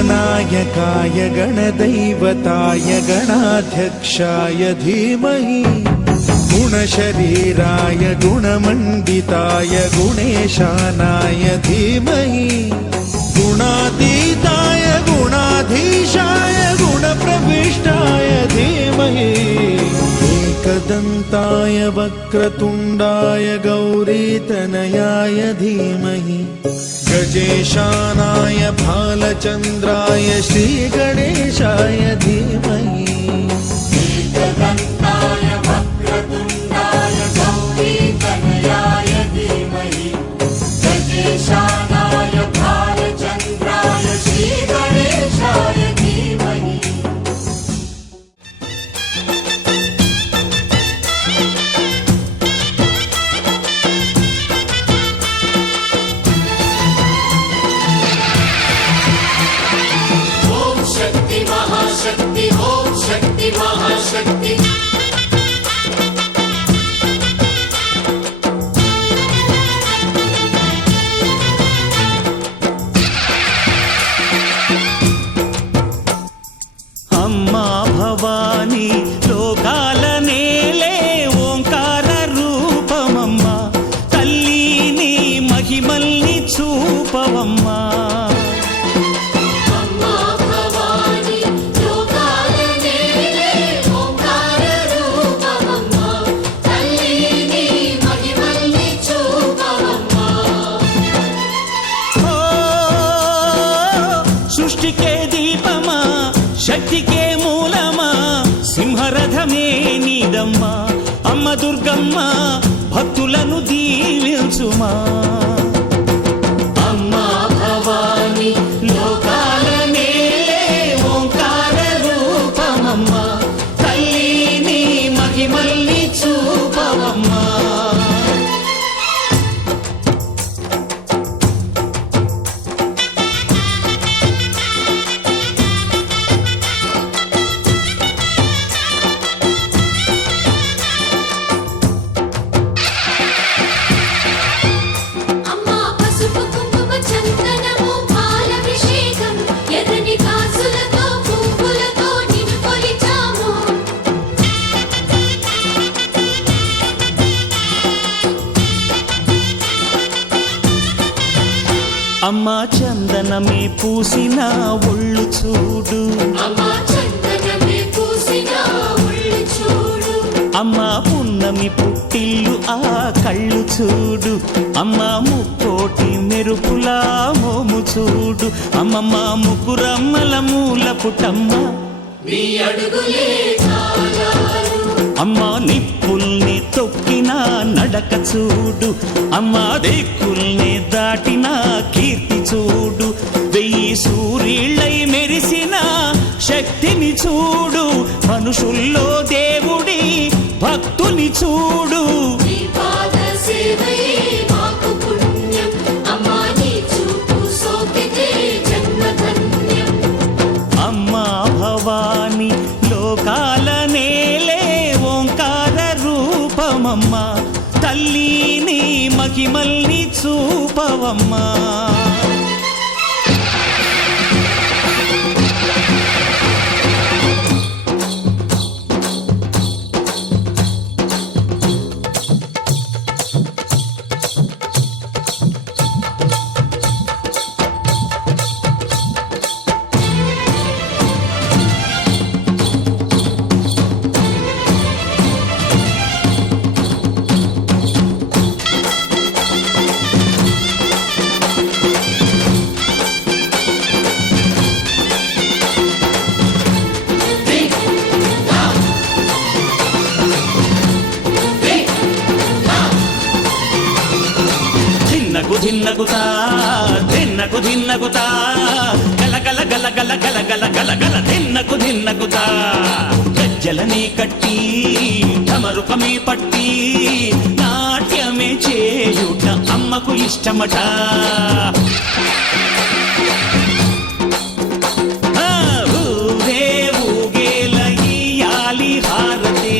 गणनायकाय गणदैवताय गणाध्यक्षाय धीमहि गुणशरीराय गुणमण्डिताय गुणेशानाय धीमहि गुणातीताय गुणाधीशाय गुणप्रविष्टाय धीमहि एकदन्ताय वक्रतुण्डाय गौरीतनयाय धीमहि गजेशानाय भालचन्द्राय श्रीगणेशाय धीमहि एकदन्ताय वक्रतुण्डाय गौरीतनयाय धीमहि गजेशानाय भालचन्द्राय श्रीगणेशाय धीमहि। महाशक्ति ओम शक्ति महाशक्ति अम्मा भवानी लोकाल नेले ओंकार रूपमम्मा तल्लीनी महिमल्नि चूपवम्मा సృష్టికే దీపమా శక్తికే మూలమా సింహరథమే నీదమ్మా అమ్మ దుర్గమ్మ భక్తులను దీవించుమా అమ్మా భవాని లోకాల నేలే ఓంకార రూపమమ్మ తల్లిని మహిమల్ని చూపవమ్మా అమ్మా చందనమే పూసిన ఒళ్ళు చూడు అమ్మా చందనమే పూసిన ఒళ్ళు చూడు అమ్మా పున్నమి పుట్టిల్లు ఆ కళ్ళు చూడు అమ్మా ముక్కోటి మెరుపులా మోము చూడు అమ్మమ్మ ముగ్గురమ్మల మూల పుట్టమ్మ నీ అడుగులే చాలారు అమ్మా నిప్పుల్ని తొక్కిన నడక చూడు అమ్మా దిక్కుల్ని దాటిన కీర్తి చూడు వెయ్యి సూర్యుళ్ళై మెరిసిన శక్తిని చూడు మనుషుల్లో దేవుడి భక్తుని చూడు నీ పాద సేవయే మాకు పుణ్యం అమ్మా నీ చూపు సోకితే జన్మధన్యం అమ్మా భవాని లోకాల నేలే ఓంకార రూపమమ్మ తల్లిని మహిమల్ని చూపవమ్మా ధిన్నగుతా ధిన్నగు ధిన్నగుతా గల గల గల గల గల గల గల గల ధిన్నగుతా గజ్జలని కట్టి ఢమరుకమే పట్టి నాట్యమే చేయుట అమ్మకు ఇష్టమట ఊరే ఊగేల ఇయ్యాలి హారతి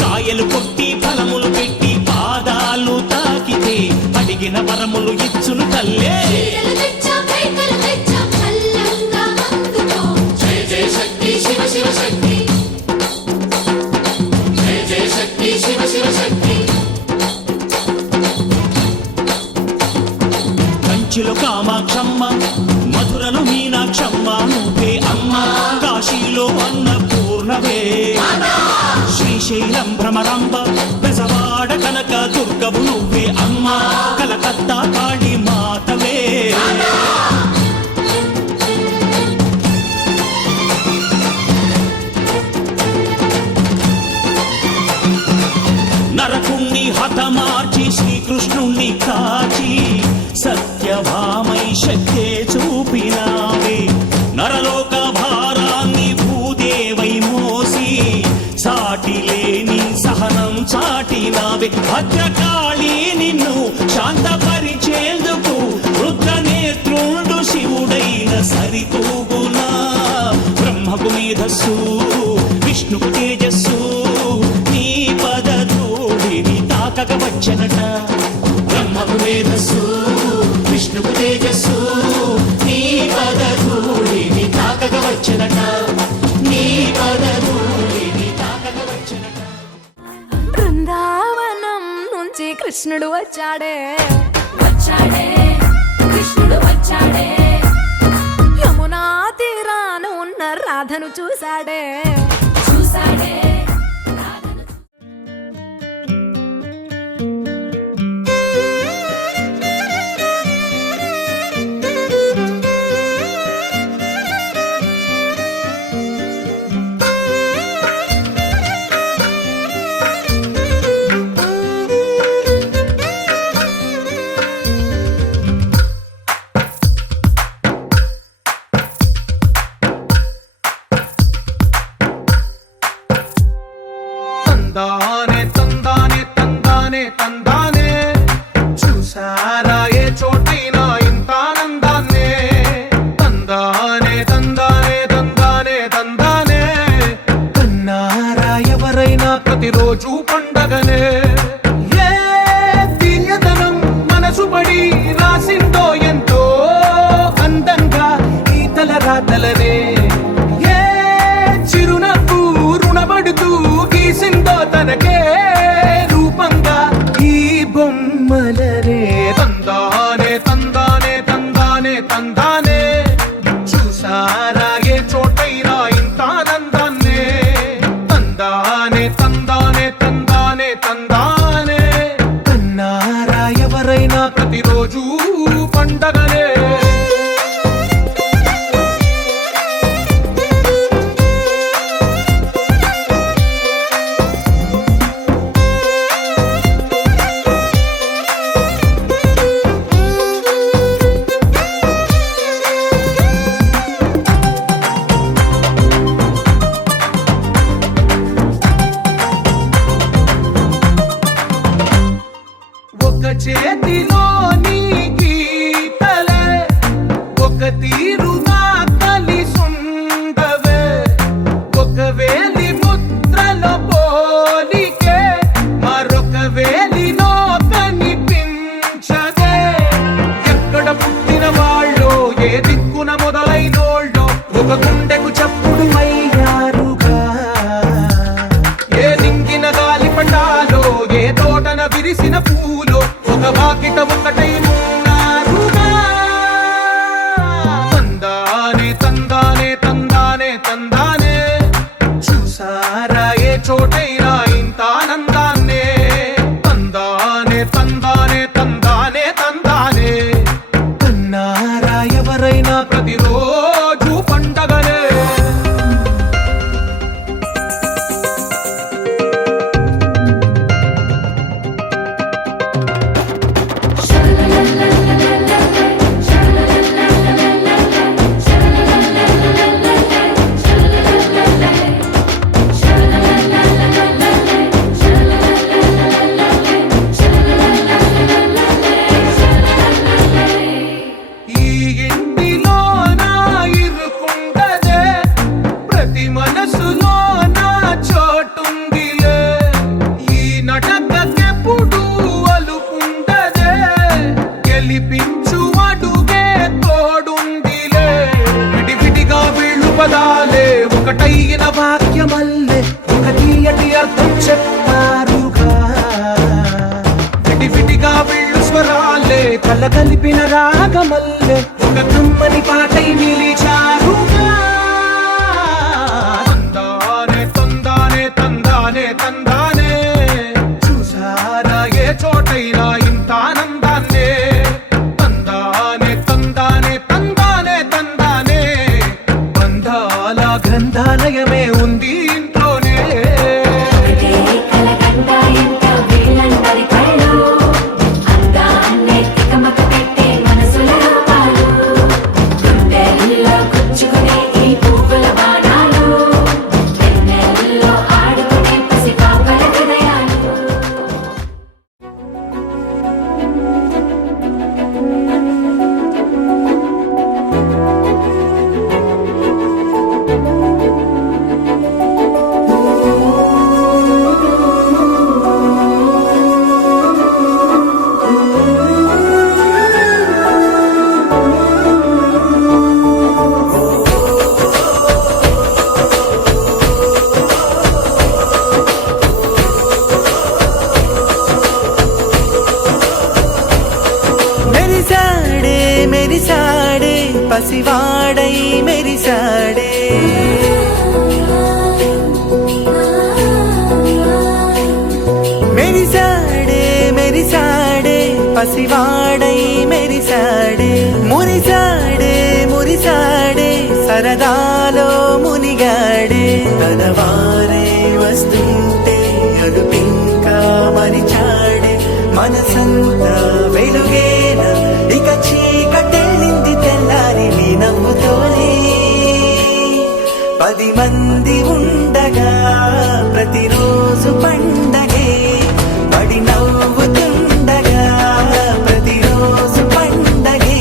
కాయలు కొట్టి ఫలములు పెట్టి పాదాలు తాకితే అడిగిన తగిన వరములు ఇచ్చును తల్లే చీరలు తెచ్చాం రేఖలు తెచ్చాం చల్లంగా అందుకో జయ జయ శక్తి శివ శివ శక్తి జయ జయ శక్తి శివ శివ శక్తి కంచిలో కామాక్షమ్మ మధురలో మీనాక్షమ్మ నువ్వే అమ్మ కాశీలో అన్నపూర్ణవే శ్రీశైలం భ్రమరాంబ బెజవాడ కనక దుర్గవు నువ్వే అమ్మ కలకత్తా కాళీ మాతవే నరకుణ్ణి హతమార్చి శ్రీకృష్ణుణ్ణి కాచి సత్యభామై శక్తే చూపినావే నరలోక భారాన్ని భూదేవై మోసి సాటి లేని సహనం చాటినావే భద్రకాళి నిన్ను శాంతపరిచేందుకు రుద్రనేత్రుండు శివుడైన సరితూగునా బ్రహ్మకు మేధస్సు విష్ణుకు తేజస్సు నీ పదధూళిని తాకక వచ్చనట బ్రహ్మకు మేధస్సు విష్ణుకు తేజస్సు నీ పదధూళిని తాకక వచ్చనట నీ పదధూళిని తాకక వచ్చనట బృందావనం నుంచి కృష్ణుడు వచ్చాడే వచ్చాడే కృష్ణుడు వచ్చాడే యమునా తీరాన ఉన్న రాధను చూశాడే చూసాడే తందానే తందానే తందానే తందానే చూసారా ఏ చోటైనా ఇంత ఆనందాన్నే తందానే తందానే తందానే తందానే కన్నారా ఎవరైనా ప్రతిరోజు పండగనే ఏ తీయదనం మనసు పడి రాసిందో ఎంతో అందంగా ఈ తలరాతలనే ఏ చిరునవ్వు రుణపడుతూ గీసిందో తనకే రూపంగా ఈ బొమ్మలనే తందానే తందానే తందానే తందానే చూసారా ఏ చోటైనా ఇంత ఆనందాన్నే తందానే తందానే తందానే తందానే కన్నారా ఎవరైనా ప్రతిరోజు పండగనే ఒక చేతిలో నీ గీతలే ఒక తీరుగా కలిసుండవే ఒక వేలి ముద్రలో పోలికే మరొక వేలిలో కనిపించదే ఎక్కడ పుట్టిన వాళ్ళో ఏ దిక్కున మొదలైనోళ్ళో ఒక గుండెకు చప్పుడు అయ్యారుగా ఏ నింగిన గాలి పండాలో ఏ తోటన విరిసిన పూలో ఒక వాకిట ఒకటై ఉన్నారుగా తందా ఒకటైన వాక్యమల్లే ఒక తీయటి అర్థం చెప్పారుగా విడివిడిగా వీళ్ళు స్వరాలే కలగలిపిన రాగమల్లే ఒక కమ్మని పాటై నిలిచారుగా తందానే తందానే తందానే తందానే చూసారా ఏ చోటైనా ఇంత ఆనందాన్నే తందానే తందానే తందానే తందానే బంధాల గ్రంథాలయమే ఉంది ఇంట్లోనే ఒకటే కలకండ ఎంత వీళ్ళందరి కళ్ళు అందాన్నే తికమక పెట్టే మనసుల రూపాలు గుండెల్లో గుచ్చుకునే ఈ పువ్వుల బాణాలు వెన్నెల్లో ఆడుకునే పసిపాపల హృదయాలు మెరిసాడే మెరిసాడే పసివాడై మెరిసాడే మెరిసాడే మెరిసాడే పసివాడై మెరిసాడే మురిసాడే మురిసాడే సరదాలో మునిగాడే తన వారే వస్తుంటే అడుపింకా మరిచాడే మనసంతా వెలుగేనా ఇక చీకటెళ్ళింది తెల్లారి నీ నవ్వుతోనే 10 మంది ఉండగా ప్రతిరోజు పండగే పడి నవ్వుతుండగా ప్రతిరోజు పండగే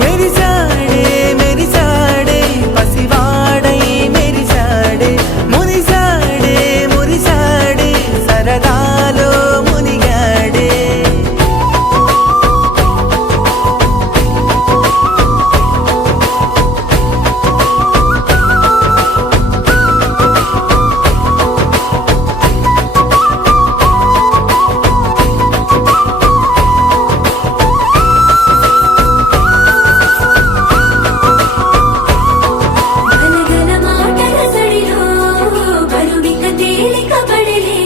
మెరిసాడే మెరిసాడే పసివాడై మెరిసాడే మురిసాడే మురిసాడే సరదాలో మునిగాడే గలగల మాటల సడిలో బరువిక తేలిక పడలే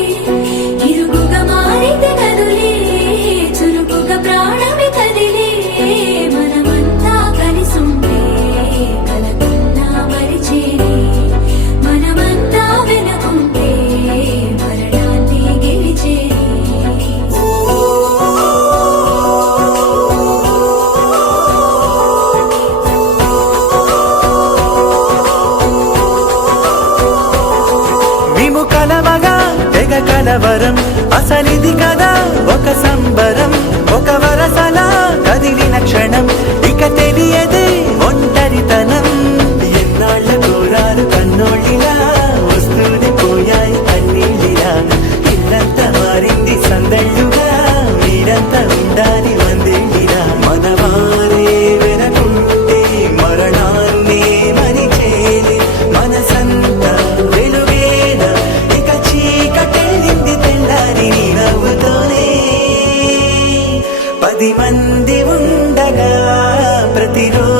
ఇరుగుగా మారితే కదులే చురుకుగా ప్రాణమి కదిలే మనమంతా కలిసుండే కలకున్నా మరిచేనే మనమంతా వెనకుంటే మరణాన్ని గెలిచేనే మేము కలవగా తెగ కలవరం అసలిది కదా ఒక సంబరం ఒక వరసలా కదిలిన క్షణం ఇక తెలియదే ఒంటరితనం ఎన్నాళ్ళ కోరాలు కన్నోళ్ళిలా వస్తూనే పోయాయి కన్నీళ్ళిలా ఇల్లంతా మారింది సందళ్ళుగా మీరంతా ఉండాలి వందేళ్ళిలా మనవారే వెనకుంటే మరణాన్ని మరిచేలే మనసంతా వెలుగేనా ఇక చీకటెళ్ళింది తెల్లారి నీ నవ్వుతోనే 10 మంది ఉండగా ప్రతిరోజు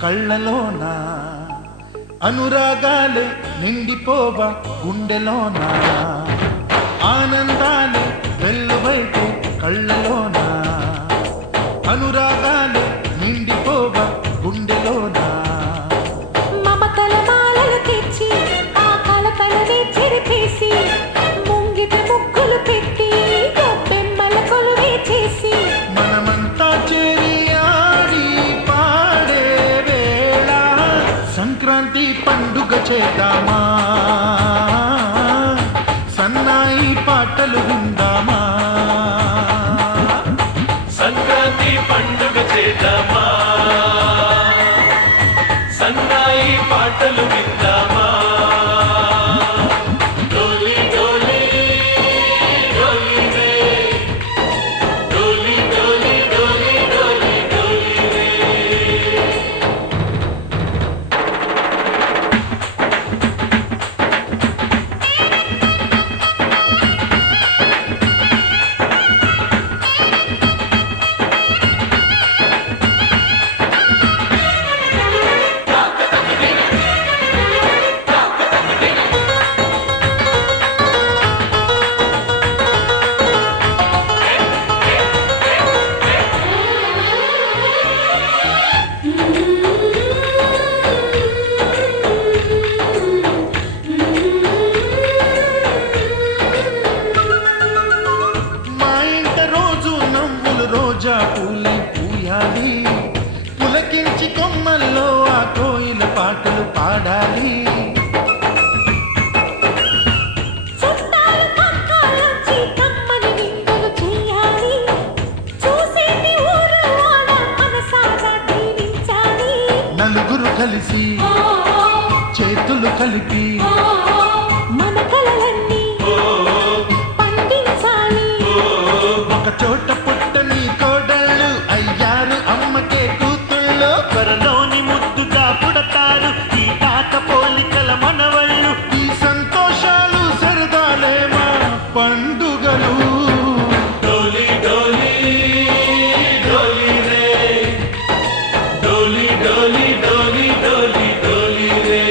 కళ్ళలోన అనురాగాలే నిండిపోవా గుండెలోన ఆనందాలే వెల్లువైతే కళ్ళలోన అనురాగాలే నిండిపోవా గుండెలోన మమతల మాలలు తెచ్చి ఆ కలతలని చెరిపేసి ముంగిట ముగ్గులు పెట్టి గొబ్బెమ్మల కొలువే చేసి మనమంతా చేరి ఆడి పాడే వేళ సంక్రాంతి పండుగ చేద్దామా సన్నాయి పాటలు విందామా సంక్రాంతి పండుగ చేద్దామా సన్నాయి పాటలు విందామా డోలి డోలి డోలి రే డోలి డోలి డోలి డోలి డోలి రే మా ఇంట రోజు నవ్వులు రోజా పూలే పూయాలి పులకించి కొమ్మల్లో ఆ కోయిల పాటలు పాడాలి చుట్టాలు పక్కాలొచ్చి కమ్మని విందులు చేయాలి చూసేటి ఊరు వాడ మనసారా దీవించాలి నలుగురు కలిసి చేతులు కలిపి మన కలలన్నీ పండించాలి ఒక చోట పుట్టని కోడళ్ళు అయ్యారు అమ్మకే కూతుళ్ళు త్వరలోని ముద్దుగా పుడతారు ఈ తాత పోలికల మనవళ్ళు ఈ సంతోషాలు సరదాలే మా పండుగలు డోలి డోలి డోలి రే డోలి డోలి డోలి డోలి డోలి రే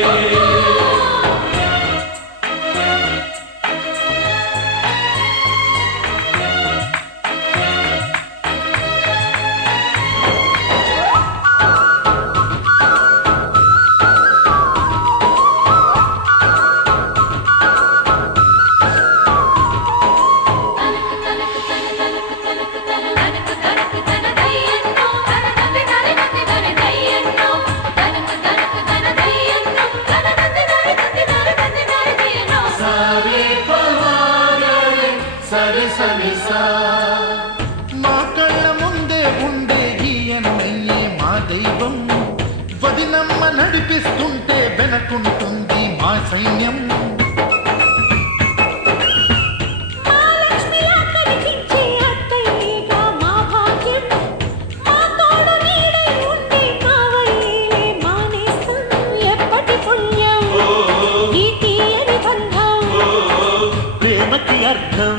మా కళ్ళ ముందే ఉండే ఈయనమయ్యే మా దైవం వదినమ్మ నడిపిస్తుంటే వెనకుంటుంది మా సైన్యం మహాలక్ష్మిలా కనిపించే అత్తయ్యగా మా భాగ్యం మా తోడు నీడై ఉండే కావయ్యేలే మానేస్తాం ఎప్పటి పుణ్యం ఈ తీయని బంధం ప్రేమకి అర్థం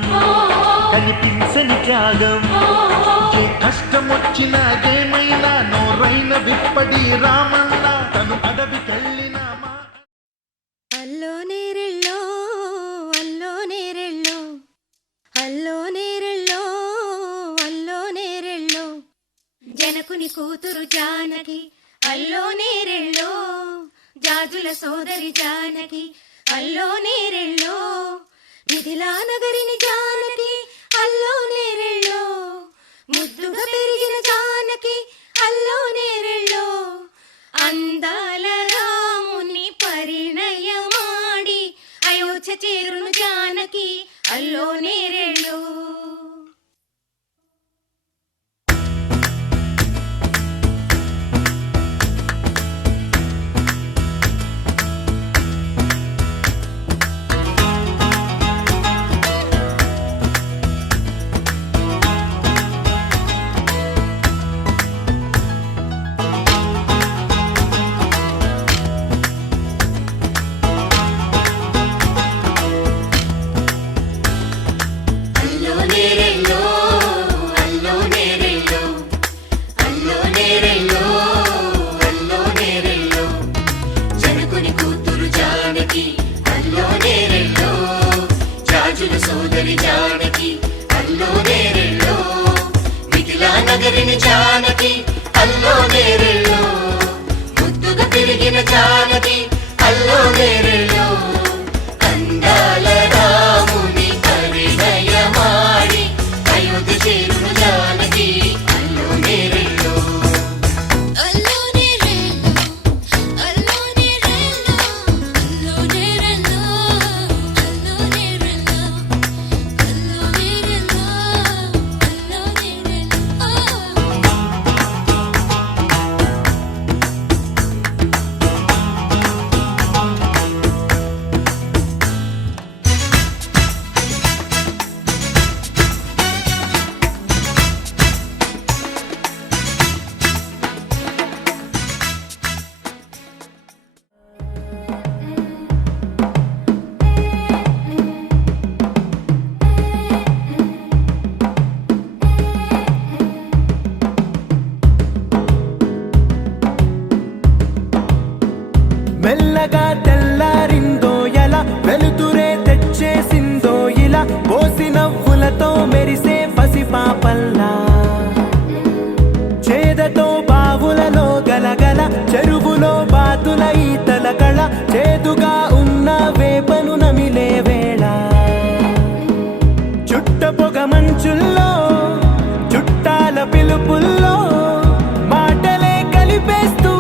కనిపించని త్యాగం ఏ కష్టం వచ్చినా ఏమైనా నోరైన విప్పడి రామన్న తను అడవికెళ్ళిన మా అల్లో నేరెళ్ళో అల్లో నేరెళ్ళో అల్లో నేరెళ్ళో అల్లో నేరెళ్ళో జనకుని కూతురు జానకి అల్లో నేరెళ్ళో జాజుల సోదరి జానకి అల్లో నేరెళ్ళో మిథిలా నగరిని జానకి అల్లో నేరెళ్ళో ముద్దుగా పెరిగిన జానకి అల్లో నేరెళ్ళో అందాల రాముని పరిణయమాడి అయోధ్య చేరును జానకి అల్లో నేరెళ్ళో జానకి అల్లో నేరెళ్ళో అందాల రాముని పరిణయమాడి అయోధ్య చేరును జానకి అల్లో నేరెళ్ళో అల్లో నేరెళ్ళో అల్లో నేరెళ్ళో అల్లో నేరెళ్ళో అల్లో నేరెళ్ళో అల్లో నేరెళ్ళో అల్లో నేరెళ్ళో మెల్లగా తెల్లారిందో ఎలా వెలుతురే తెచ్చేసిందో ఇలా పోసి నవ్వులతో మెరిసే పసిపాపల్లా చేదతో బావులలో గలగల చెరువులో బాతుల ఈతల కళ చేదుగా ఉన్న వేపను నమిలే వేళ చుట్ట పొగ మంచుల్లో చుట్టాల పిలుపుల్లో మాటలే కలిపేస్తూ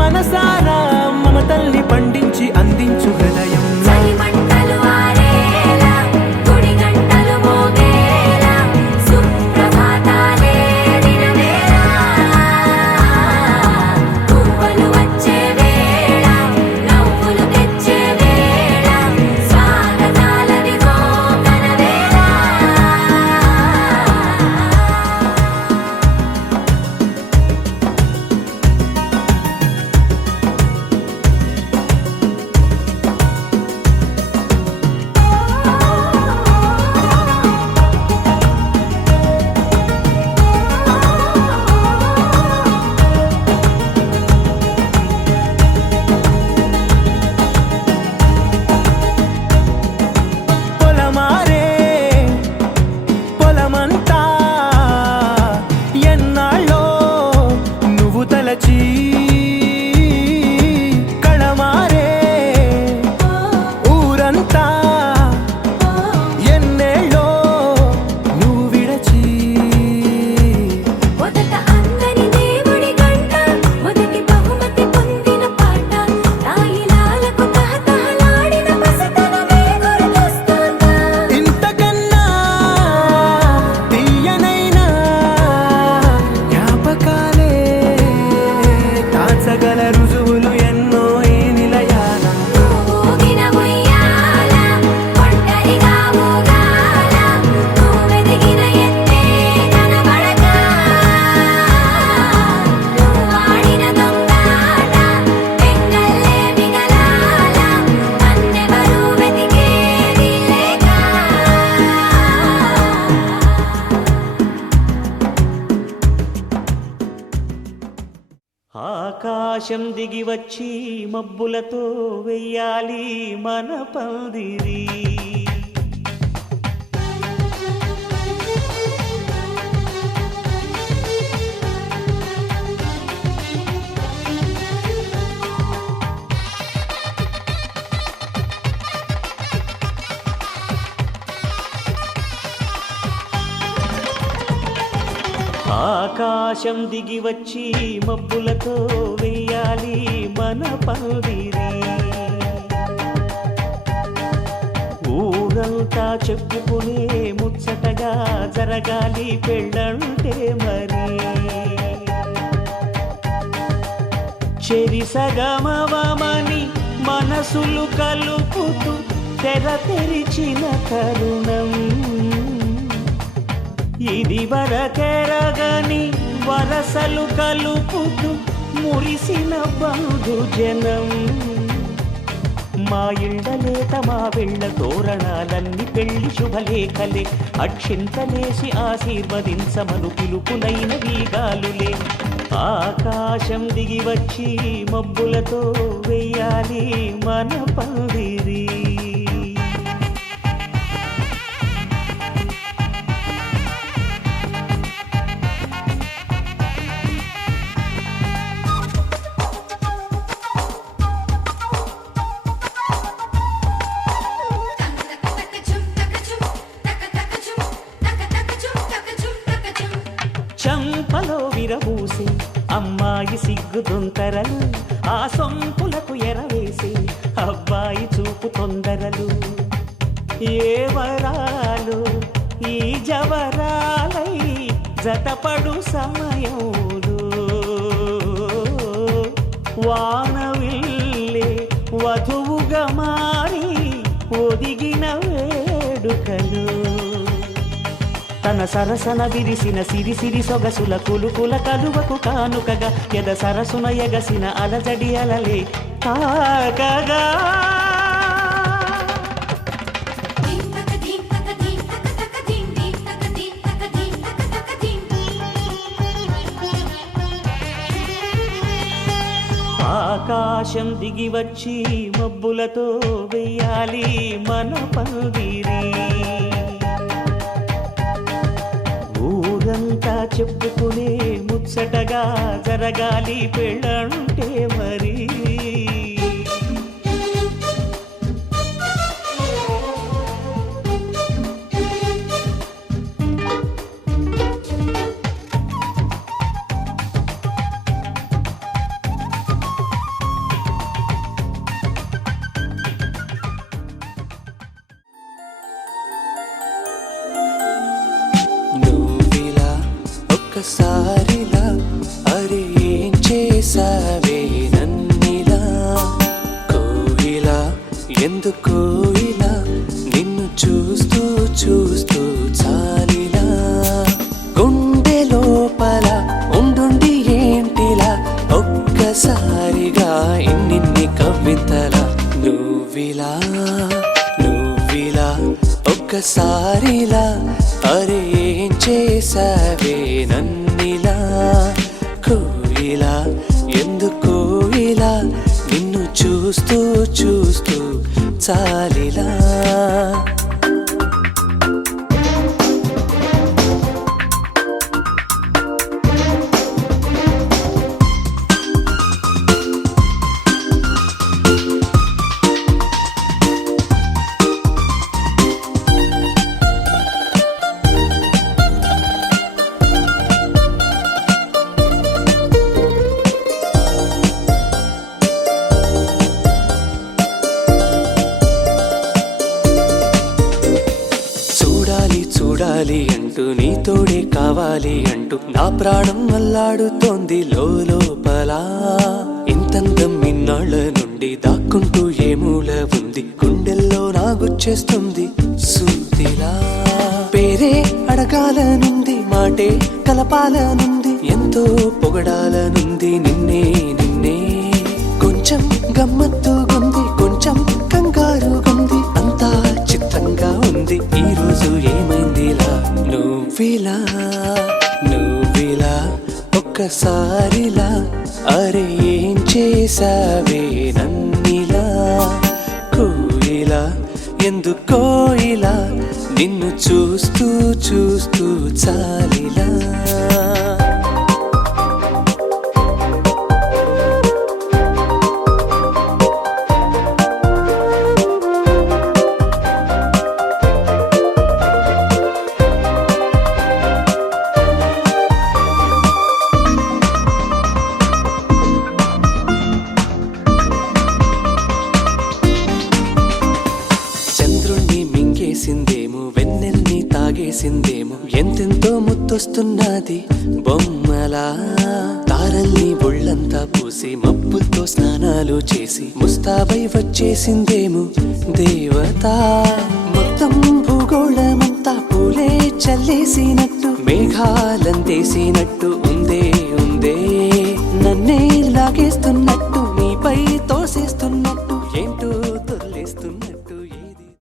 మనసారా మమతల్ని పండించి అందించు హృదయం చలిమంటలు ఆరేలా గుడి గంటలు మోగేలా సుప్రభాతాలే దినవేళ పువ్వులు వచ్చే వేళ నవ్వులు తెచ్చే వేళ స్వాగతాలదిగో కనవేళ పొలమారే పొలమంతా ఎన్నాళ్ళో నువ్వు తలచి కళమారే ఊరంతా ఎన్నేళ్ళో నువ్వు విడచి మొదట అందరి దేవుడి గంట మొదటి బహుమతి పొందిన పాట తాయిలాలకు తహతహలాడిన పసితనమే గుర్తొస్తుందా ఇంతకన్నా తీయనైనా జ్ఞాపకాలే తాచగల రుజువులు ఎన్నో ఈ నిలయాల ఊగిన ఉయ్యాల ఒంటరిగా ఊగాల నువ్వెదిగిన ఎత్తే కనబడక నువ్వాడిన దొంగాట పెంగల్లే మిగలాల నన్నెవరూ వెతికేది లేక ఆకాశం దిగి వచ్చి మబ్బులతో వెయ్యాలి మన పందిరి ఆకాశం దిగి వచ్చి మబ్బులతో వెయ్యాలి మన పందిరి ఊరంతా చెప్పుకునే ముచ్చటగా జరగాలి పెళ్ళంటే మరి చెరిసగమవమని మనసులు కలుపుతూ తెర తెరిచిన తరుణం ఇది వరకెరగని వరసలు కలుపుతూ మురిసిన బంధుజనం మా ఇళ్ళలేత మా వెళ్ళ తోరణాలన్నీ పెళ్లి శుభలేఖలే అక్షింతలేసి ఆశీర్వదించమను పిలుపునైన వీగాలులే ఆకాశం దిగి వచ్చి మబ్బులతో వెయ్యాలి మన పందిరి సిగ్గుతుంతరలు ఆ సొంపులకు ఎరవేసి అబ్బాయి చూపు తొందరలు ఏ వరాలు ఈ జవరాలై జతపడు సమయంలో వానవిల్లే వధువుగా మారి ఒదిగిన వేడుకలు తన సరసన విరిసిన సిరిసిరి సొగసుల కులుకుల కలువకు కానుకగా ఎద సరసున ఎగసిన అలజడి అలలే తాకగా ధీం తక ధీం తక ధీం తక తక ధీం ధీం తక ధీం తక ధీం తక తక ధీం ఆకాశం దిగి వచ్చి మబ్బులతో వెయ్యాలి మన పందిరి ఊరంతా చెప్పుకునే ముచ్చటగా జరగాలి పెళ్ళంటే మరి నువ్విలా ఒక్కసారిలా అరే ఏం చేసావే నన్నిలా కోయిలా ఎందుకో ఇలా నిన్ను చూస్తూ చూస్తూ చాలిలా గుండె లోపల ఉండుండి ఏంటిలా ఒక్కసారిగా ఇన్నిన్ని కవ్వింతలా నువ్విలా ఒక్కసారిలా అరే ఏం చేసావే నన్నిలా కోయిలా ఎందుకో ఇలా నిన్ను చూస్తూ చూస్తూ చాలిలా చూడాలి అంటూ నీతోడే కావాలి అంటూ నా ప్రాణం అల్లాడుతోంది లోపల ఇంతందం ఇన్నాళ్ళ నుండి దాక్కుంటూ ఏ మూల ఉంది గుండెల్లో నాగుచ్చేస్తుంది సూదిలా పేరే అడగాలనుంది మాటే కలపాలనుంది ఎంతో పొగడాలనుంది నిన్నే కొంచెం గమ్మత్తుగుంది కొంచెం కంగారుగుంది అంతా చిత్రంగా ఉంది ఈ రోజు ఏమైందిలా నువ్విలా ఒక్కసారిలా అరే ఏం చేసావే నన్నిలా కోయిలా ఎందుకో ఇలా నిన్ను చూస్తూ చూస్తూ చాలిలా మింగేసిందేమో వెన్నెల్ని తాగేసిందేమో ఎంతెంతో ముద్దొస్తున్నది బొమ్మలా తారల్ని ఒళ్ళంతా పూసి మబ్బులతో స్నానాలు చేసి ముస్తాబై వచ్చేసిందేమో దేవత మొత్తం భూగోళమంతా పూలే చల్లేసినట్టు మేఘాలందేసినట్టు ఉందే నన్నే లాగేస్తున్నట్టు నీపై